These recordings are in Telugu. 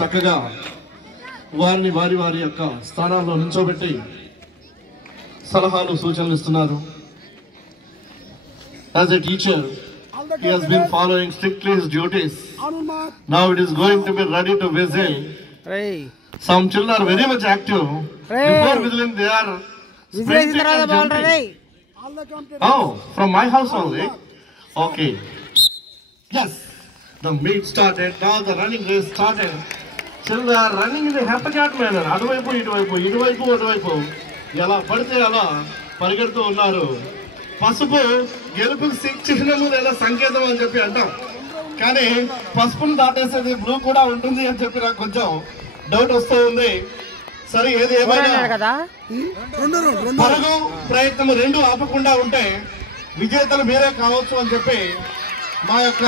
చక్కగా వారిని వారి వారి యొక్క స్థానాల్లో నిల్చోబెట్టి సలహాలు సూచనలు ఇస్తున్నారు. As a teacher, he has been following strictly his duties. Now it is going to be ready to whistle. Some children are very much active. Before whistling, they are sprinting and jumping. Oh, from my house only? Okay. Yes, the meet started. Now the running race started. Children are running in a haphazard manner. అటువైపు ఇటువైపు ఇటువైపు అటువైపు ఎలా పడితే అలా పరిగెడుతూ ఉన్నారు. పసుపు గెలుపుకు చిహ్నము లేదా సంకేతం అని చెప్పి అంటాం. కానీ పసుపును దాటేసేది బ్లూ కూడా ఉంటుంది అని చెప్పి నాకు కొంచెం డౌట్ వస్తూ ఉంది. సరే, ఏది ఏమైనా పరుగు ప్రయత్నం రెండు ఆపకుండా ఉంటే విజేతలు మీరే కావచ్చు అని చెప్పి మా యొక్క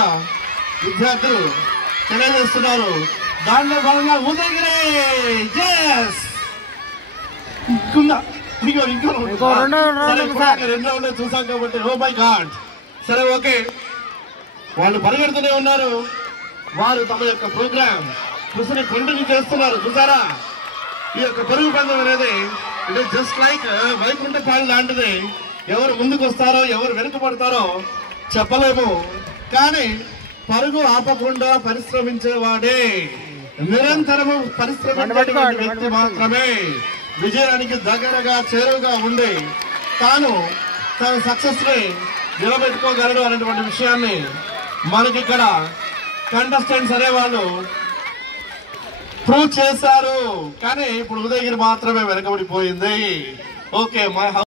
విద్యార్థులు తెలియజేస్తున్నారు. దాంట్లో భాగంగా ఉదయగిరి రెండు రౌండ్ చూసాం కాబట్టి ఓ మై గాడ్. సరే, ఓకే, వాళ్ళు పరిగెడుతూనే ఉన్నారు. వారు తమ యొక్క ప్రోగ్రామ్ కృషిని కంటిన్యూ చేస్తున్నారు. చూసారా, ఈ యొక్క పరుగు పందెం అనేది ఇట్ ఇస్ జస్ట్ లైక్ వైకుంఠపాళి లాంటిది. ఎవరు ముందుకు వస్తారో ఎవరు వెనుకబడతారో చెప్పలేము. కానీ పరుగు ఆపకుండా పరిశ్రమించేవాడే, నిరంతరము పరిశ్రమించేటువంటి వ్యక్తి మాత్రమే విజయానికి దగ్గరగా చేరువుగా ఉండి తాను తన సక్సెస్ ని నిలబెట్టుకోగలడు అనేటువంటి విషయాన్ని మనకి ఇక్కడ కంటెస్టెంట్స్ అనేవాళ్ళు ప్రూవ్ చేశారు. కానీ ఇప్పుడు ఉదయగిరి మాత్రమే వెనకబడిపోయింది. Okay, my